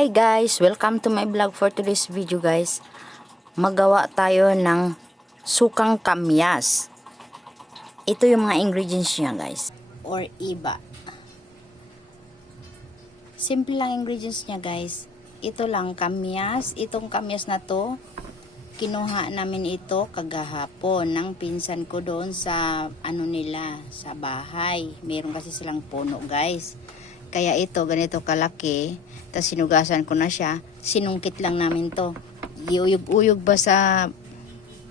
Hi guys! Welcome to my vlog for today's video guys. Magawa tayo ng sukang kamyas. Ito yung mga ingredients niya guys. Or iba. Simple lang ingredients niya guys. Ito lang kamyas. Itong kamyas na to, kinuha namin ito kagahapon ng pinsan ko doon sa sa bahay. Meron kasi silang puno guys. Kaya ito, ganito kalaki. Tapos sinugasan ko na siya. Sinungkit lang namin to. Iuyog-uyog ba sa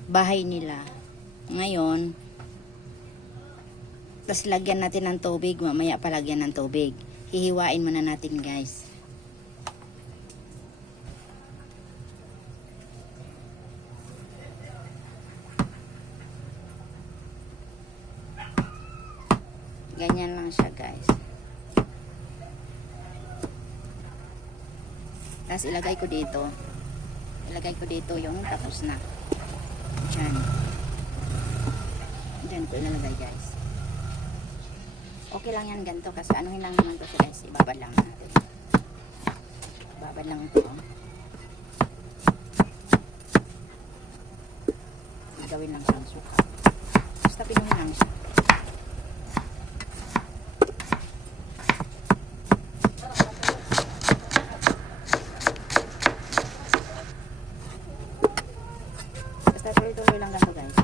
bahay nila. Ngayon, tapos lagyan natin ng tubig. Mamaya palagyan ng tubig. Hihiwain muna natin guys. Ganyan lang siya guys. Tapos ilagay ko dito. Ilagay ko dito yung tapos na. Diyan. Diyan ko ilalagay guys. Okay lang yan ganito kasi anuhin lang naman to siya guys. Ibabad lang natin. Ibabad lang ito. Gawin lang siyang suka. Basta pinuhin lang siya. Tuloy-tuloy lang ganito guys.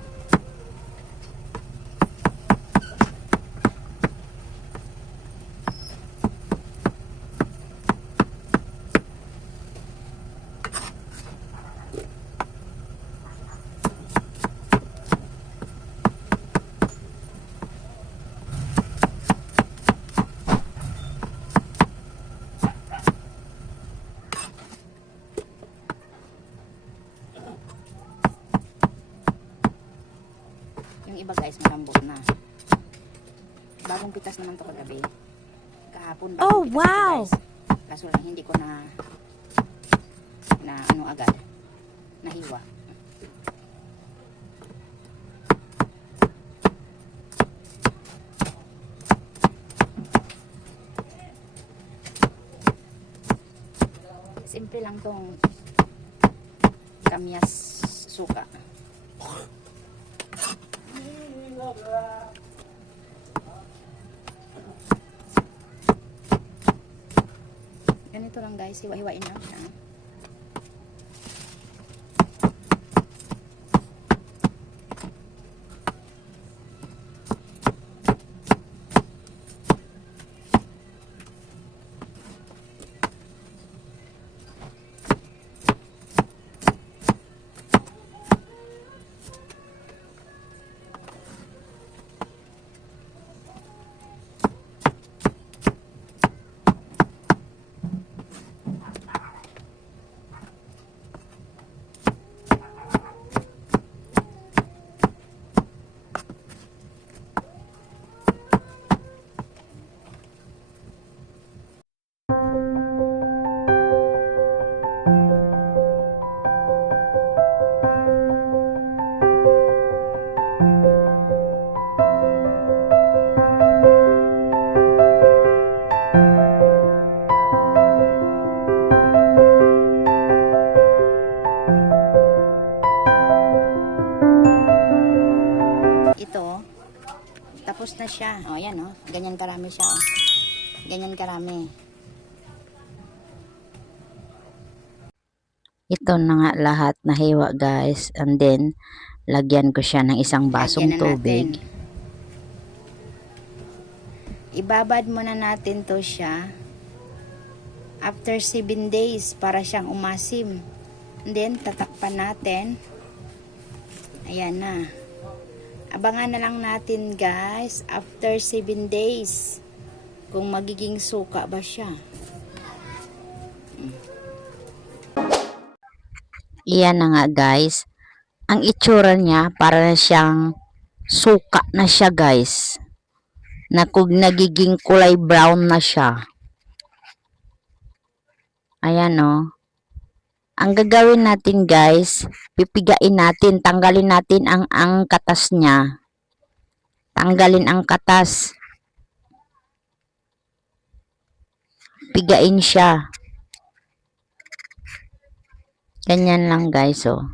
Yung iba guys, malambot na. Bagong pitas naman to kagabi. Kahapon bagong pitas wow! to guys. Kaso lang hindi ko na agad. Nahiwa. Simple lang tong kamyas suka. Ganito lang guys, hiwa-hiwain lang siya. Tapos na siya. O, yan o. Ganyan karami siya o. Ganyan karami. Ito na nga lahat na hiwa guys. And then, lagyan ko siya ng isang basong tubig. Ibabad muna natin to siya. After 7 days para siyang umasim. And then, tatakpan natin. Ayan na. Abangan na lang natin guys after 7 days kung magiging suka ba siya. Iyan na nga guys. Ang itsura niya para na siyang suka na siya guys. Na kung nagiging kulay brown na siya. Ayan o. Ang gagawin natin guys, pipigain natin, tanggalin natin ang katas niya. Tanggalin ang katas. Pigain siya. Ganyan lang guys, oh.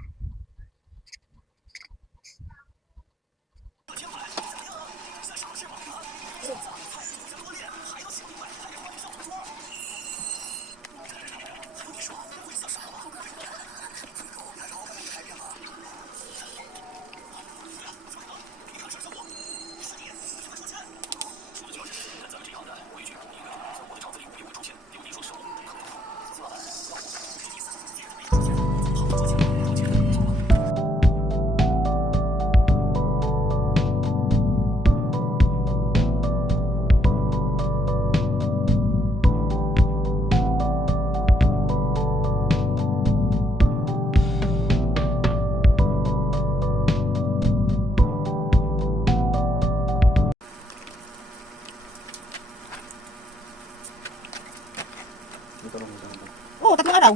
Oo, 3 araw.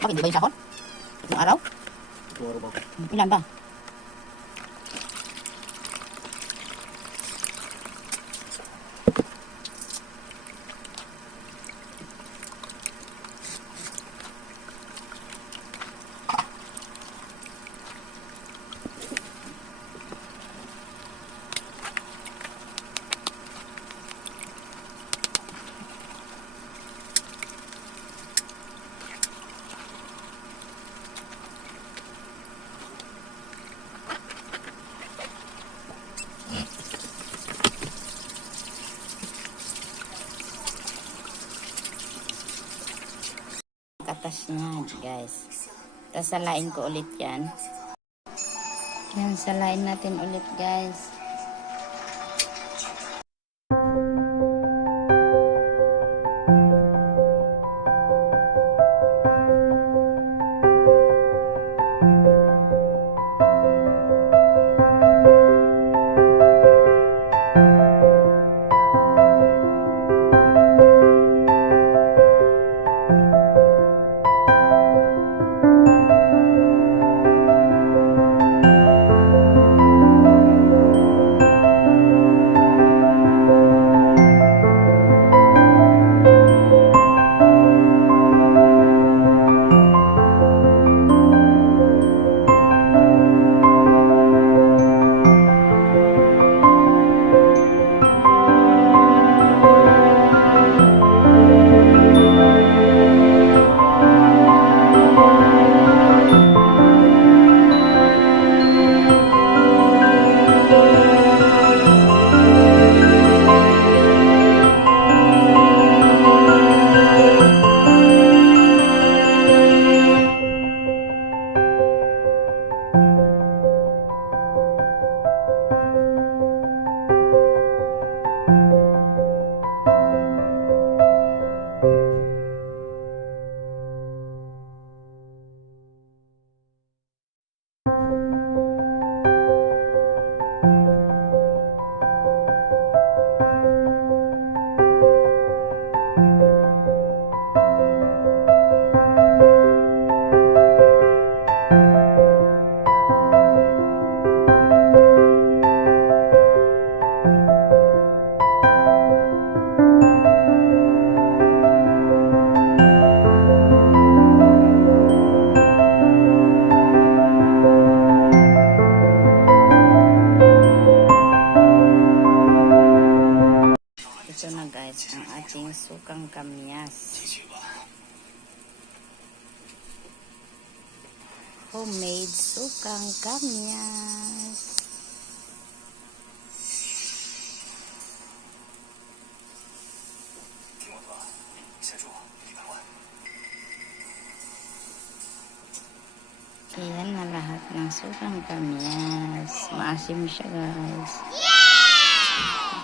Bakit di ba yung sahon? 3 araw? Ilan ba? Katas niya, guys. Tapos salain ko ulit yan. Yan, salain natin ulit, guys. Ito na guys, ang ating sukang kamyas. Homemade sukang kamyas. Ayan na lahat ng sukang kamyas. Maasim siya guys.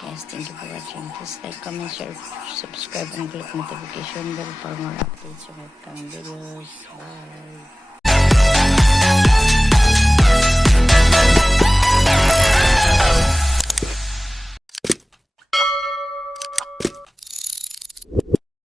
Guys, thank you for watching. Please like, comment, share, subscribe, and click notification bell for more updates on upcoming videos. Bye.